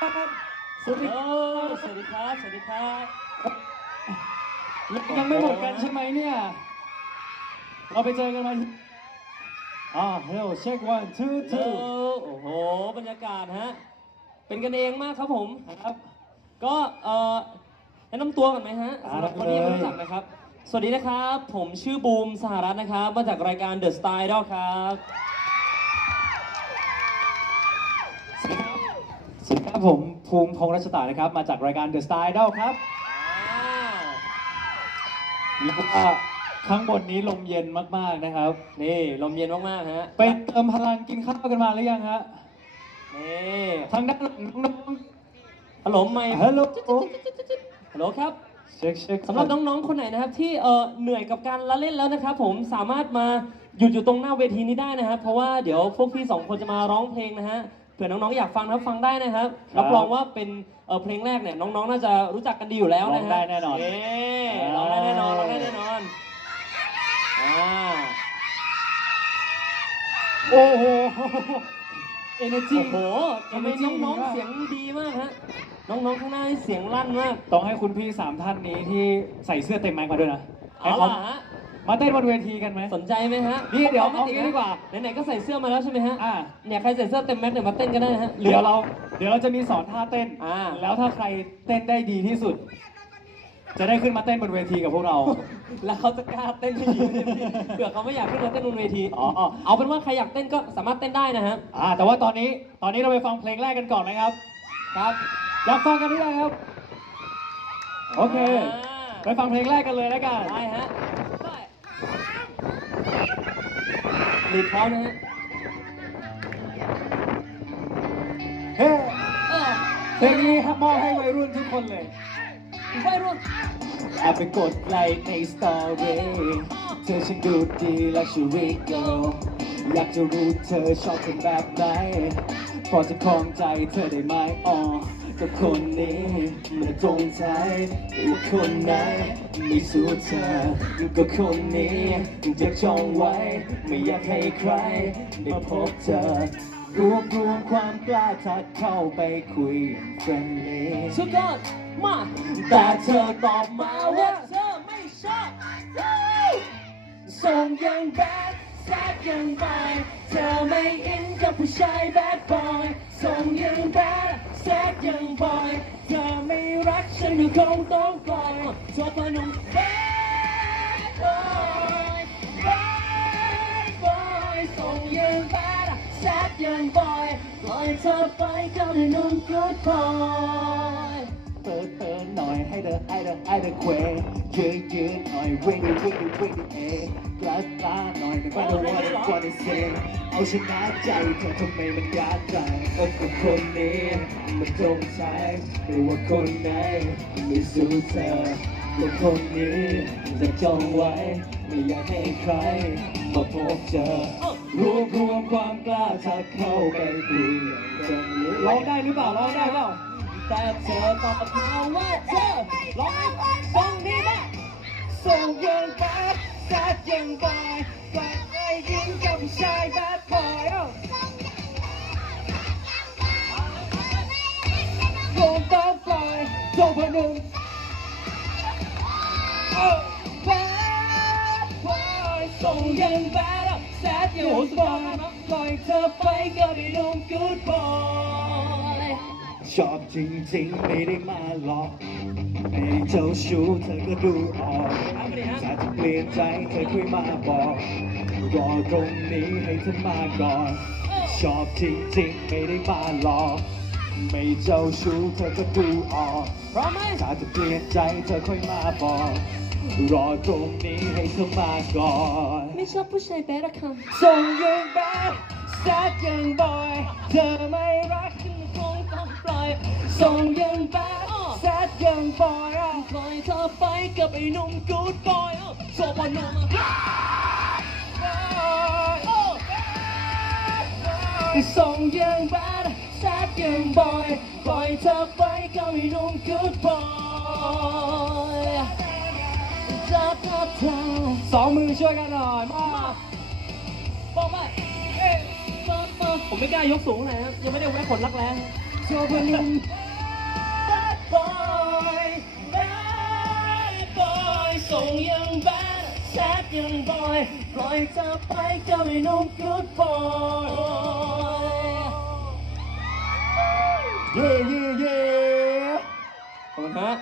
สวัสดีเออสวัสดีครับ สวัสดีครับยังไม่หมดกันใช่ไหมเนี่ย เราไปเจอกันมาที่อ่าเฮลเช็ควันทูเอทูอโอ้โห บรรยากาศฮะ เป็นกันเองมากครับผม ครับ ก็เอ่อแนะนำตัวกันไหมฮะสำหรับคนที่ยังไม่รู้จักนะครับ สวัสดีนะครับ ผมชื่อบูมสหรัฐนะครับ มาจากรายการ The Style Idol ครับ ดีครับผมภูมิพงษ์รัชตานะครับ มาจากรายการ The Star Idol ครับอ่าเรียกว่าข้างบนนี้ลมเย็นมากๆนะครับ นี่ลมเย็นมากๆฮะไปเติมพลังกินข้าวกันมาหรือยังฮะนี่ทางด้านหลังน้องฮัลโหลไม่ๆฮัลโหลฮัลโหลครับเช็คเช็คสำหรับน้องๆคนไหนนะครับ ที่เออเหนื่อยกับการละเล่นแล้วนะครับ ผมสามารถมาหยุดอยู่ตรงหน้าเวทีนี้ได้นะครับเพราะว่าเดี๋ยวพวกพี่สองคนจะมาร้องเพลงนะฮะ เผื่อน้องๆอยากฟังนะครับฟังได้นะครับรับรองว่าเป็นเออเพลงแรกเนี่ยน้องๆน่าจะรู้จักกันดีอยู่แล้วร้อนะงฮะได้แน่นอนเอ๊ร้องได้แน่นอนร้องได้แน่นอนอ่าโอ้โห เอเนจีโอ้โหทำไมน้องๆเสียงดีมากฮะน้องๆข้างหน้านี่เสียงลั่นมากต้องให้คุณพี่สามท่านนี้ที่ใส่เสื้อเต็มแม็กมาด้วยนะให้เอาเขาล่ะฮะ มาเต้นบนเวทีกันไหม สนใจไหมฮะนี่เดี๋ยวไม่เอาติงี้ดีกว่า ไหนๆก็ใส่เสื้อมาแล้วใช่ไหมฮะ อ่า เนี่ยใครใส่เสื้อเต็มแม็กซ์เนี่ยมาเต้นกันได้นะฮะ เดี๋ยวเรา เดี๋ยวเราจะมีสอนท่าเต้น อ่า แล้วถ้าใครเต้นได้ดีที่สุด จะได้ขึ้นมาเต้นบนเวทีกับพวกเรา แล้วเขาจะกล้าเต้นให้ยืนเผื่อเขาไม่อยากขึ้นมาเต้นบนเวที อ๋ออ๋อ เอาเป็นว่าใครอยากเต้นก็สามารถเต้นได้นะฮะ อ่า แต่ว่าตอนนี้ ตอนนี้เราไปฟังเพลงแรกกันก่อนนะครับ ครับอยากฟังกันหรือยังครับ โอเค ไปอ่าฟังเพลงแรกกันเลยแล้วกัน ได้ฮะ ได้รีบพร้อมนะฮะเฮ้เออเพลงนี้ครับมอบให้วัยรุ่นทุกคนเลยวัยรุ่นแอบไปกดไลค์ในสตอรี่เธอช่างดูดีและชีวิตเกิลอยากจะรู้เธอชอบเป็นแบบไหนพอจะคลองใจเธอได้ไหมอ๋อ กับคนนี้มันตรงใจว่าคนไหนไม่สู้เธอก็คนนี้อยากจองไว้ ไม่อยากให้ใครได้พบเธอรวบรวมความกล้าทักเข้าไปคุยเฟรนลี่สุดยอดมาแต่เธอตอบมามาว่าว่าเธอไม่ชอบส่งยังแบดแซดยังบอยเธอไม่อินกับผู้ชายแบดบอยส่งยังแบด แซดยังบอยเธอไม่รักฉันก็คงต้องปล่อยจบมาหนุ่มแบดบอยแบดบอยส่งยังแบดแซดยังบอยปล่อยเธอไปก็ได้หน่อยน่อยให้เธอให้เธอให้เธอเควยืดยืดหน่อยวิ่งวิ่งวิ่งเอกลับตาหน่อยไม่ว่าจะว่าจะว่าจะเสียเอาชนะใจเธอทำไมมันยากจังโอ้กับคนนี้มันตรงใจหรือว่าคนไหนไม่สู้เธอและคนนี้จะจองไว้ ไม่อยากให้ใครมาพบเจอรวบรวมความกล้าทักเข้าไปคุยกันร้องได้หรือเปล่าร้องได้เปล่าแต่เธอตอบมาว่าเธอร้องไหมฟังดีมากส่งยังแบดแบบ ดไอ้ยิงกับผู้ชายแบดบอยเอ้าโดนต้องปล่อยโดนพนุ่มแบดบอยส่งยังแบดแซดยังบอยปล่อยเธอไปก็ได้ลงกูดบอยชอบจริงๆไม่ได้มาหลอกไม่ เจ้าชู้เธอก็ดูออกถ้าจะเปลี่ยนใจเธอคุยมาบอกรอตรงนี้ให้เธอมาก่อน ชอบจริงๆไม่ได้มาหลอกไม่เจ้าชู้เธอก็ดูออกพร้อมไหมถ้าจะเปลี่ยนใจเธอค่อยมาบอก รอตรงนี้ให้เธอมาก่อน ไม่ชอบผู้ชายแบดอะค่ะส่งยังแบดแซดยังบอย เธอไม่รักฉันคงต้องปล่อยส่งยังแบด แซดยังบอยอะปล่อยเธอไปกับไอ้หนุ่มกูดบอยโซบอนุ่มส่งยังแบดแซดยังบอยปล่อยเธอไปก็ไม่นุ่มกูดบอยจับจับเธอสองมือช่วยกันหน่อยมาบอกมาผมไม่กล้ายกสูงขนาดนั้นยังไม่ได้แวะขนรักแร้โชว์พนุ่ม bad boy bad boy ส่งยัง bad sad ยัง boy ปล่อยเธอไปก็ไม่นุ่ม good boy เย่เย่เย่ขอบคุณฮะ